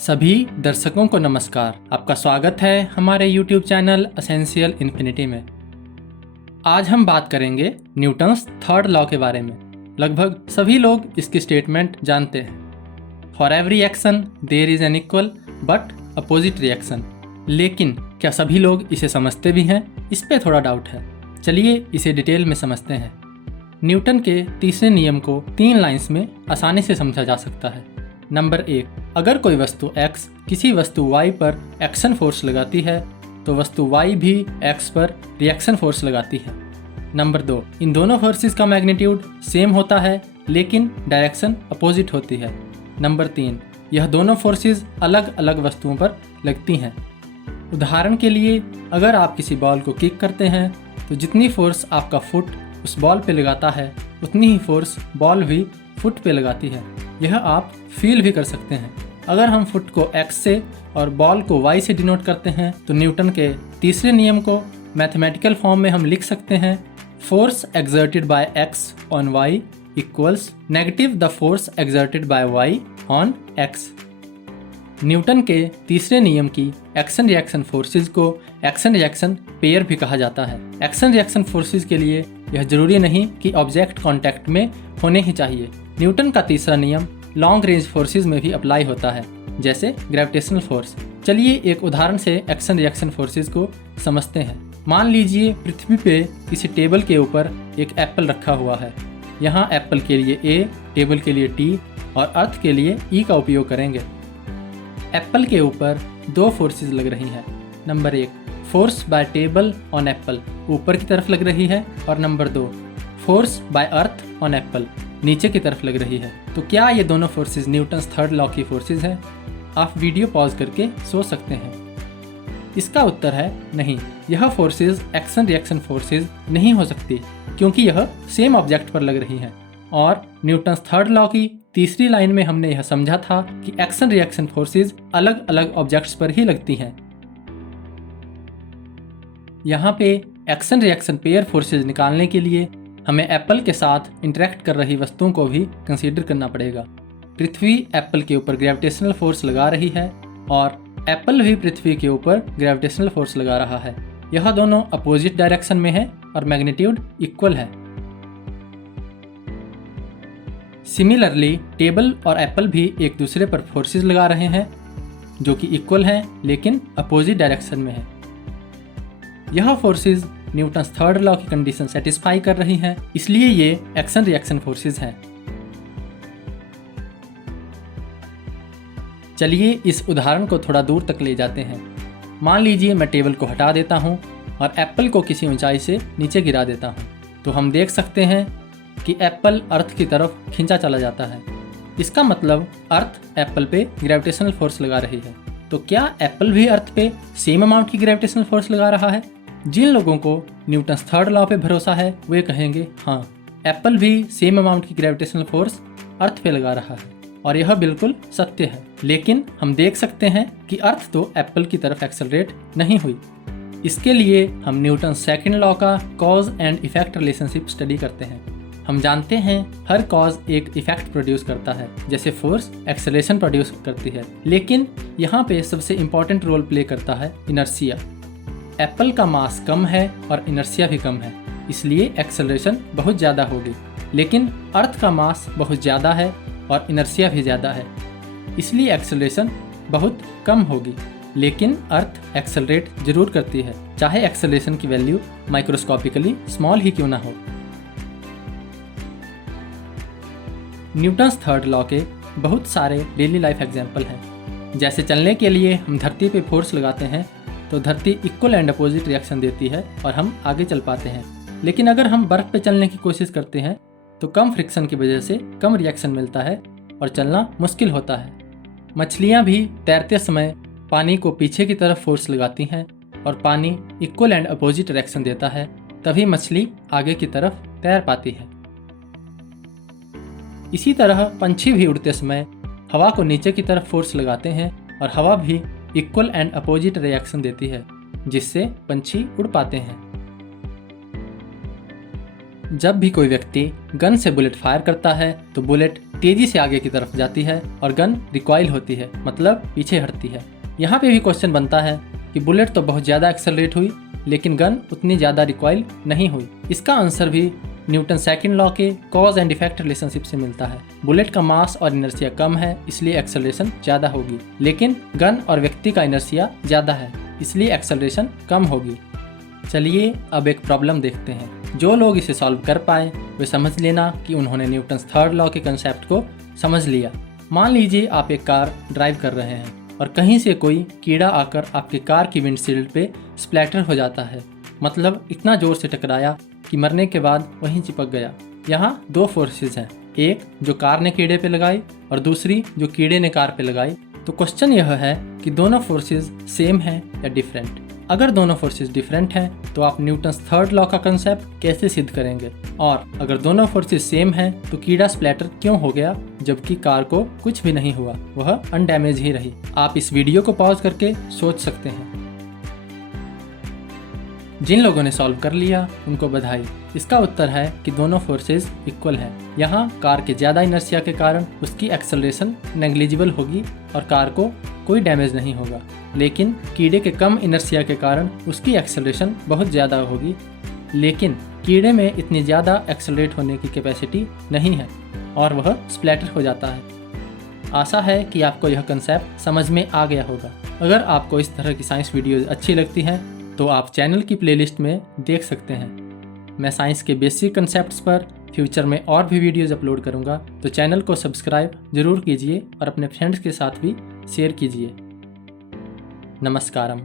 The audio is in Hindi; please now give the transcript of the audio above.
सभी दर्शकों को नमस्कार। आपका स्वागत है हमारे YouTube चैनल एसेंशियल इन्फिनिटी में। आज हम बात करेंगे न्यूटन्स थर्ड लॉ के बारे में। लगभग सभी लोग इसकी स्टेटमेंट जानते हैं, for every action there is an equal but opposite reaction. लेकिन क्या सभी लोग इसे समझते भी हैं? इस पे थोड़ा डाउट है। चलिए इसे डिटेल में समझते हैं। न्यूटन के तीसरे नियम को 3 लाइंस में आसानी से समझा जा सकता है। नंबर 1, अगर कोई वस्तु x किसी वस्तु y पर एक्शन फोर्स लगाती है तो वस्तु y भी x पर रिएक्शन फोर्स लगाती है। नंबर 2, इन दोनों फोर्सेस का मैग्नीट्यूड सेम होता है लेकिन डायरेक्शन अपोजिट होती है। नंबर 3, यह दोनों फोर्सेस अलग अलग वस्तुओं पर लगती हैं। उदाहरण के लिए, अगर आप किसी बॉल को किक करते हैं तो जितनी फोर्स आपका फुट उस बॉल पे लगाता है उतनी ही फोर्स बॉल भी फुट पे लगाती है। यह आप फील भी कर सकते हैं। अगर हम फुट को x से और बॉल को y से डिनोट करते हैं तो न्यूटन के तीसरे नियम को मैथमेटिकल फॉर्म में हम लिख सकते हैं, force exerted by x on y equals negative the force exerted by y on x। Newton के तीसरे नियम की एक्शन रिएक्शन फोर्सेस को एक्शन रिएक्शन पेयर भी कहा जाता है। एक्शन रिएक्शन फोर्सेस के लिए यह जरूरी नहीं कि ऑब्जेक्ट कांटेक्ट में होने ही चाहिए। न्यूटन का तीसरा नियम लॉन्ग रेंज फोर्सेस में भी अप्लाई होता है, जैसे ग्रेविटेशनल फोर्स। चलिए एक उदाहरण से एक्शन रिएक्शन फोर्सेस को समझते हैं। मान लीजिए पृथ्वी पे किसी टेबल के ऊपर एक एप्पल रखा हुआ है। यहाँ एप्पल के लिए A, टेबल के लिए T और अर्थ के लिए E का उपयोग करेंगे। एप्पल के ऊपर 2 फोर्सेस लग रही हैं। Number 1, force by table on Apple, ऊपर की तरफ लग रही है, और number 2, force by earth on Apple, नीचे की तरफ लग रही है। तो क्या ये दोनों फोर्सेस न्यूटन्स थर्ड लॉ की फोर्सेस हैं? आप वीडियो पॉज करके सोच सकते हैं। इसका उत्तर है नहीं। यह फोर्सेस एक्शन रिएक्शन फोर्सेस नहीं हो सकती क्योंकि यह सेम ऑब्जेक्ट पर लग रही हैं। और न्यूटन्स थर्ड लॉ की तीसरी लाइन में हमने यह समझा था कि एक्शन रिएक्शन फोर्सेस अलग अलग ऑब्जेक्ट्स पर ही लगती हैं। यहाँ पे एक्शन रिएक्शन पेयर फोर्सेस निकालने के लिए हमें एप्पल के साथ इंटरेक्ट कर रही वस्तुओं को भी कंसीडर करना पड़ेगा। पृथ्वी एप्पल के ऊपर ग्रेविटेशनल फोर्स लगा रही है और एप्पल भी पृथ्वी के ऊपर ग्रेविटेशनल फोर्स लगा रहा है। यह दोनों अपोजिट डायरेक्शन में है और मैग्नीट्यूड इक्वल है। सिमिलरली टेबल और एप्पल भी एक दूसरे पर फोर्सेस लगा रहे हैं जो कि इक्वल हैं लेकिन अपोजिट डायरेक्शन में है। यह फोर्सेस न्यूटन्स थर्ड लॉ की कंडीशन सेटिस्फाई कर रही हैं, इसलिए ये एक्शन रिएक्शन फोर्सेस हैं। चलिए इस उदाहरण को थोड़ा दूर तक ले जाते हैं। मान लीजिए मैं टेबल को हटा देता हूं और एप्पल को किसी ऊंचाई से नीचे गिरा देता हूं, तो हम देख सकते हैं कि एप्पल अर्थ की तरफ खींचा चला जाता है। इसका मतलब अर्थ एप्पल पे ग्रेविटेशनल फोर्स लगा रही है। तो क्या एप्पल भी अर्थ पे सेम अमाउंट की ग्रेविटेशनल फोर्स लगा रहा है? जिन लोगों को न्यूटन्स थर्ड लॉ पे भरोसा है वे कहेंगे हाँ, एप्पल भी सेम अमाउंट की ग्रेविटेशनल फोर्स अर्थ पे लगा रहा है, और यह बिल्कुल सत्य है। लेकिन हम देख सकते हैं कि अर्थ तो एप्पल की तरफ एक्सेलरेट नहीं हुई। इसके लिए हम न्यूटन सेकंड लॉ का cause and effect relationship study करते हैं। हम जानते हैं हर कॉज एक इफेक्ट प्रोड्यूस करता है, जैसे फोर्स एक्सेलरेशन प्रोड्यूस करती है। लेकिन यहाँ पे सबसे इम्पोर्टेंट रोल प्ले करता है इनर्शिया। एप्पल का मास कम है और इनर्शिया भी कम है, इसलिए एक्सेलरेशन बहुत ज़्यादा होगी। लेकिन अर्थ का मास बहुत ज़्यादा है और इनर्शिया भी ज़्यादा है, इसलिए एक्सेलरेशन बहुत कम होगी। लेकिन अर्थ एक्सेलरेट जरूर करती है, चाहे एक्सेलरेशन की वैल्यू माइक्रोस्कोपिकली स्मॉल ही क्यों ना हो। न्यूटन्स थर्ड लॉ के बहुत सारे डेली लाइफ एग्जाम्पल हैं। जैसे चलने के लिए हम धरती पे फोर्स लगाते हैं तो धरती इक्वल एंड अपोजिट रिएक्शन देती है और हम आगे चल पाते हैं। लेकिन अगर हम बर्फ़ पे चलने की कोशिश करते हैं तो कम फ्रिक्शन की वजह से कम रिएक्शन मिलता है और चलना मुश्किल होता है। मछलियाँ भी तैरते समय पानी को पीछे की तरफ फोर्स लगाती हैं और पानी इक्वल एंड अपोजिट रिएक्शन देता है, तभी मछली आगे की तरफ तैर पाती है। इसी तरह पंछी भी उड़ते समय हवा को नीचे की तरफ फोर्स लगाते हैं और हवा भी इक्वल एंड अपोजिट रिएक्शन देती है, जिससे पंछी उड़ पाते हैं। जब भी कोई व्यक्ति गन से बुलेट फायर करता है तो बुलेट तेजी से आगे की तरफ जाती है और गन रिकॉइल होती है, मतलब पीछे हटती है। यहाँ पे भी क्वेश्चन बनता है कि बुलेट तो बहुत ज़्यादा एक्सेलरेट हुई लेकिन गन उतनी ज़्यादा रिकॉइल नहीं हुई। इसका आंसर भी न्यूटन सेकंड लॉ के कॉज एंड इफेक्ट रिलेशनशिप से मिलता है। बुलेट का मास और इनर्शिया कम है इसलिए एक्सेलरेशन ज़्यादा होगी, लेकिन गन और व्यक्ति का इनर्शिया ज़्यादा है इसलिए एक्सेलरेशन कम होगी। चलिए अब एक प्रॉब्लम देखते हैं। जो लोग इसे सॉल्व कर पाए वे समझ लेना कि उन्होंने न्यूटन्स थर्ड लॉ के कंसेप्ट को समझ लिया। मान लीजिए आप एक कार ड्राइव कर रहे हैं और कहीं से कोई कीड़ा आकर आपके कार की विंडशील्ड पे स्प्लैटर हो जाता है, मतलब इतना जोर से टकराया कि मरने के बाद वहीं चिपक गया। यहाँ दो फोर्सेस हैं, एक जो कार ने कीड़े पे लगाई और दूसरी जो कीड़े ने कार पे लगाई। तो क्वेश्चन यह है कि दोनों फोर्सेस सेम हैं या डिफरेंट। अगर दोनों फोर्सेस डिफरेंट हैं तो आप न्यूटन्स थर्ड लॉ का कंसेप्ट कैसे सिद्ध करेंगे, और अगर दोनों फोर्सेस सेम हैं तो कीड़ा स्प्लैटर क्यों हो गया जबकि कार को कुछ भी नहीं हुआ, वह अनडैमेज ही रही। आप इस वीडियो को पॉज करके सोच सकते हैं। जिन लोगों ने सॉल्व कर लिया उनको बधाई। इसका उत्तर है कि दोनों फोर्सेस इक्वल हैं। यहाँ कार के ज़्यादा इनर्शिया के कारण उसकी एक्सेलरेशन नेग्लिजिबल होगी और कार को कोई डैमेज नहीं होगा, लेकिन कीड़े के कम इनर्शिया के कारण उसकी एक्सेलरेशन बहुत ज़्यादा होगी। लेकिन कीड़े में इतनी ज़्यादा एक्सेलरेट होने की कैपेसिटी नहीं है और वह स्प्लैटर हो जाता है। आशा है कि आपको यह कंसेप्ट समझ में आ गया होगा। अगर आपको इस तरह की साइंस वीडियोज़ अच्छी लगती हैं तो आप चैनल की प्लेलिस्ट में देख सकते हैं। मैं साइंस के बेसिक कंसेप्ट्स पर फ्यूचर में और भी वीडियोज़ अपलोड करूंगा, तो चैनल को सब्सक्राइब ज़रूर कीजिए और अपने फ्रेंड्स के साथ भी शेयर कीजिए। नमस्कारम।